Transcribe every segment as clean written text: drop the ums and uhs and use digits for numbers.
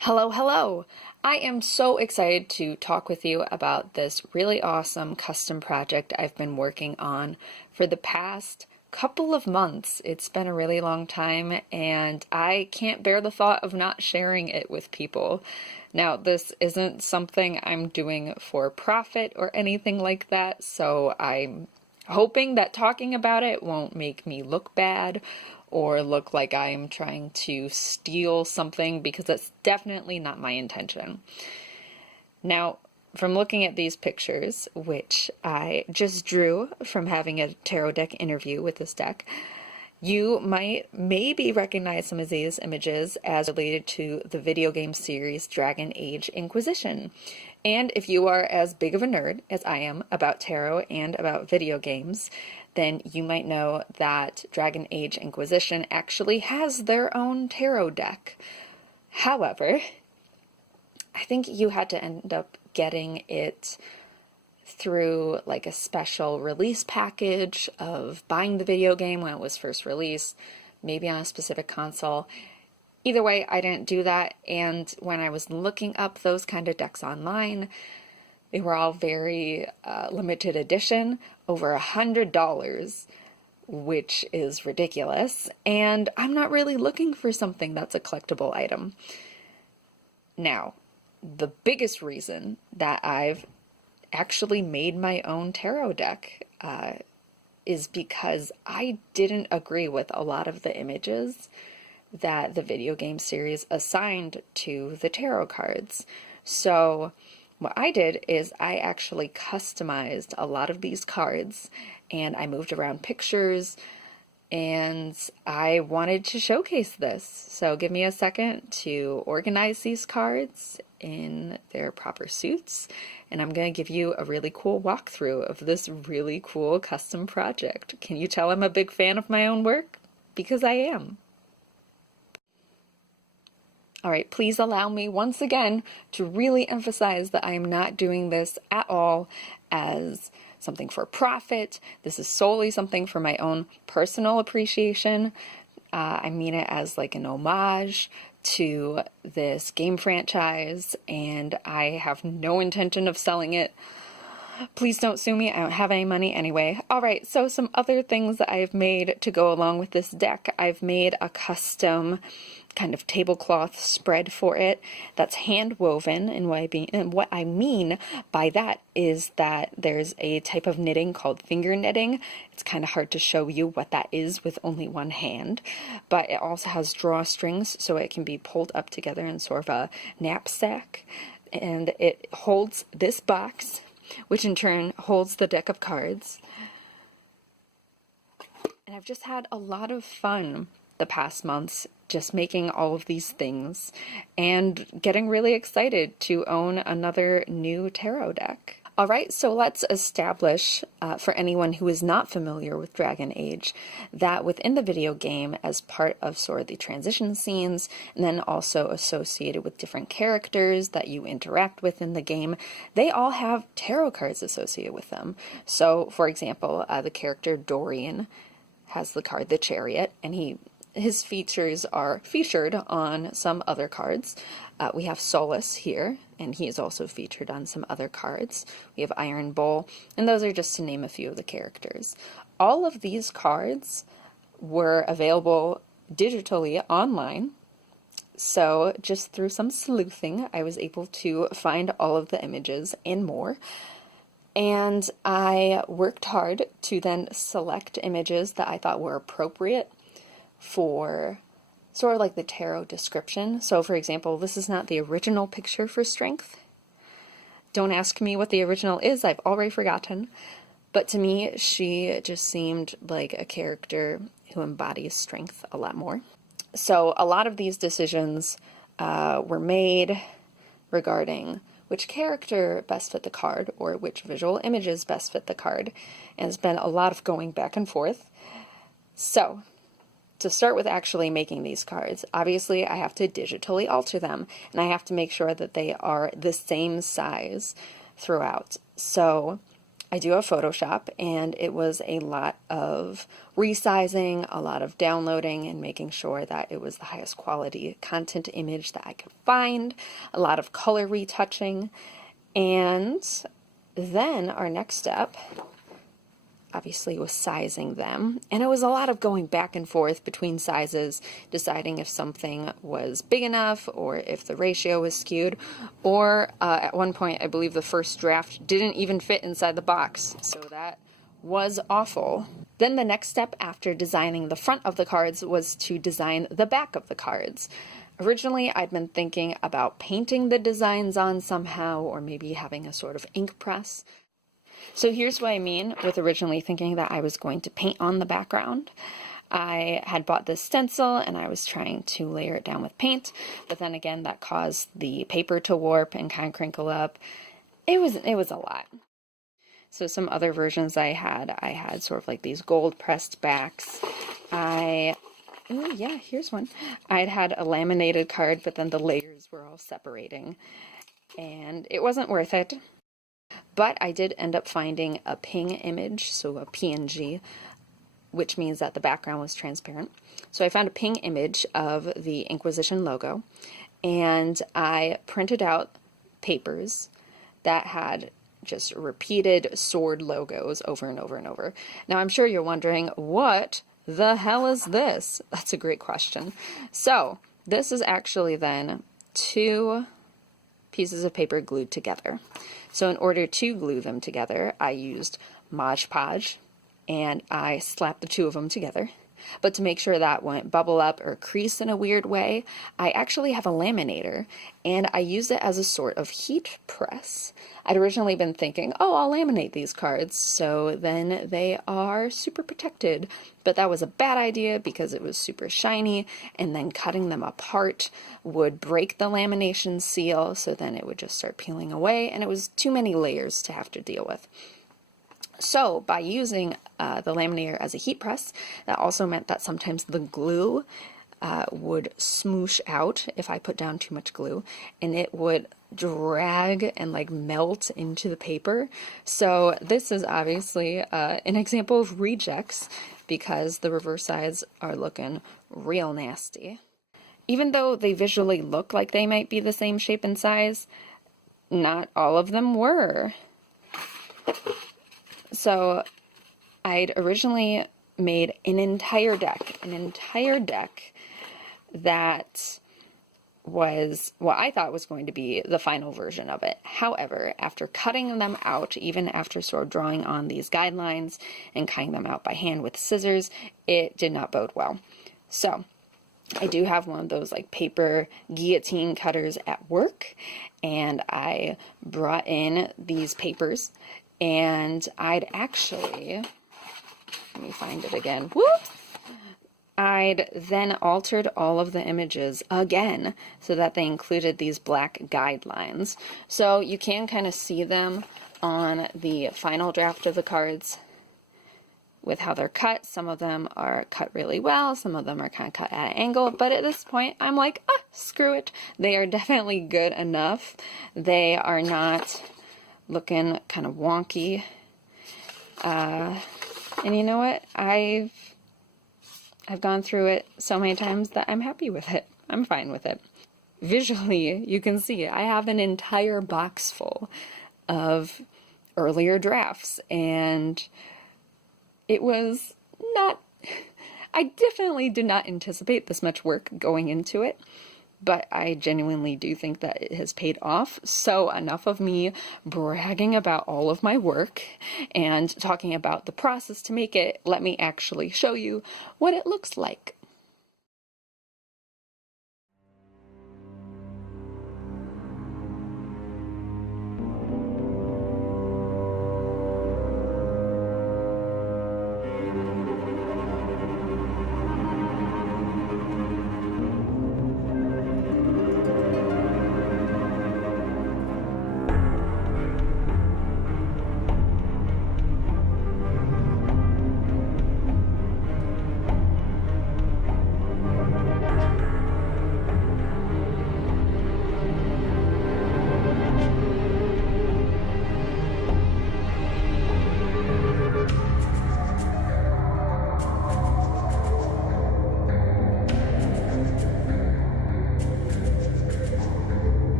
Hello, hello! I am so excited to talk with you about this really awesome custom project I've been working on for the past couple of months. It's been a really long time and I can't bear the thought of not sharing it with people. Now, this isn't something I'm doing for profit or anything like that, so I'm hoping that talking about it won't make me look bad or look like I'm trying to steal something, because that's definitely not my intention. Now, from looking at these pictures, which I just drew from having a tarot deck interview with this deck, you might maybe recognize some of these images as related to the video game series Dragon Age Inquisition. And if you are as big of a nerd as I am about tarot and about video games, then you might know that Dragon Age Inquisition actually has their own tarot deck. However, I think you had to end up getting it through like a special release package of buying the video game when it was first released, maybe on a specific console. Either way, I didn't do that, and when I was looking up those kind of decks online, they were all very limited edition, over $100, which is ridiculous, and I'm not really looking for something that's a collectible item. Now, the biggest reason that I've actually made my own tarot deck is because I didn't agree with a lot of the images that the video game series assigned to the tarot cards. So what I did is I actually customized a lot of these cards, and I moved around pictures, and I wanted to showcase this. So give me a second to organize these cards in their proper suits, and I'm going to give you a really cool walkthrough of this really cool custom project. Can you tell I'm a big fan of my own work? Because I am. All right, please allow me once again to really emphasize that I am not doing this at all as something for profit. This is solely something for my own personal appreciation. I mean it as like an homage to this game franchise, and I have no intention of selling it. Please don't sue me. I don't have any money anyway. All right, so some other things that I've made to go along with this deck. I've made a custom kind of tablecloth spread for it that's hand woven, and what I mean by that is that there's a type of knitting called finger knitting. It's kind of hard to show you what that is with only one hand, but it also has drawstrings so it can be pulled up together in sort of a knapsack, and it holds this box, which in turn holds the deck of cards. And I've just had a lot of fun the past months just making all of these things and getting really excited to own another new tarot deck. All right, so let's establish for anyone who is not familiar with Dragon Age that within the video game, as part of sort of the transition scenes, and then also associated with different characters that you interact with in the game, they all have tarot cards associated with them. So, for example, the character Dorian has the card the Chariot, and his features are featured on some other cards. We have Solus here, and he is also featured on some other cards. We have Iron Bull, and those are just to name a few of the characters. All of these cards were available digitally online, so just through some sleuthing, I was able to find all of the images and more. And I worked hard to then select images that I thought were appropriate for sort of like the tarot description. So for example, this is not the original picture for Strength. Don't ask me what the original is, I've already forgotten. But to me, she just seemed like a character who embodies strength a lot more. So a lot of these decisions were made regarding which character best fit the card or which visual images best fit the card. And it's been a lot of going back and forth. So to start with actually making these cards, obviously I have to digitally alter them, and I have to make sure that they are the same size throughout. So I do have Photoshop, and it was a lot of resizing, a lot of downloading and making sure that it was the highest quality content image that I could find, a lot of color retouching, and then our next step obviously was sizing them, and it was a lot of going back and forth between sizes, deciding if something was big enough or if the ratio was skewed, or at one point I believe the first draft didn't even fit inside the box, so that was awful. Then the next step after designing the front of the cards was to design the back of the cards. Originally, I'd been thinking about painting the designs on somehow, or maybe having a sort of ink press. So here's what I mean with originally thinking that I was going to paint on the background. I had bought this stencil and I was trying to layer it down with paint, but then again that caused the paper to warp and kind of crinkle up. It was a lot. So some other versions I had sort of like these gold pressed backs. Oh yeah, here's one. I'd had a laminated card, but then the layers were all separating and it wasn't worth it. But I did end up finding a ping image, so a PNG, which means that the background was transparent. So I found a ping image of the Inquisition logo, and I printed out papers that had just repeated sword logos over and over and over. Now I'm sure you're wondering, what the hell is this? That's a great question. So this is actually then 2 pieces of paper glued together. So in order to glue them together, I used Mod Podge and I slapped the 2 of them together. But to make sure that wouldn't bubble up or crease in a weird way, I actually have a laminator and I use it as a sort of heat press. I'd originally been thinking, oh, I'll laminate these cards so then they are super protected. But that was a bad idea because it was super shiny, and then cutting them apart would break the lamination seal, so then it would just start peeling away, and it was too many layers to have to deal with. So by using the laminator as a heat press, that also meant that sometimes the glue would smoosh out if I put down too much glue, and it would drag and like melt into the paper. So this is obviously an example of rejects because the reverse sides are looking real nasty. Even though they visually look like they might be the same shape and size, not all of them were. So I'd originally made an entire deck that was what I thought was going to be the final version of it. However, after cutting them out, even after sort of drawing on these guidelines and cutting them out by hand with scissors, it did not bode well. So I do have one of those like paper guillotine cutters at work, and I brought in these papers, and I'd actually, let me find it again, whoops! I'd then altered all of the images again so that they included these black guidelines. So you can kind of see them on the final draft of the cards with how they're cut. Some of them are cut really well, some of them are kind of cut at an angle, but at this point I'm like, screw it. They are definitely good enough. They are not looking kind of wonky. And you know what? I've gone through it so many times that I'm happy with it. I'm fine with it. Visually, you can see I have an entire box full of earlier drafts, and it was not, I definitely did not anticipate this much work going into it, but I genuinely do think that it has paid off. So enough of me bragging about all of my work and talking about the process to make it. Let me actually show you what it looks like.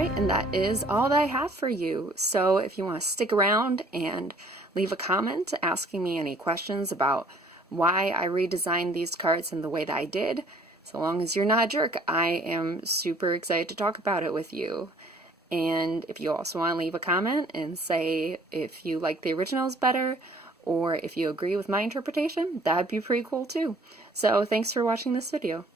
Alright, and that is all that I have for you. So if you want to stick around and leave a comment asking me any questions about why I redesigned these cards in the way that I did, so long as you're not a jerk, I am super excited to talk about it with you. And if you also want to leave a comment and say if you like the originals better or if you agree with my interpretation, that'd be pretty cool too. So thanks for watching this video.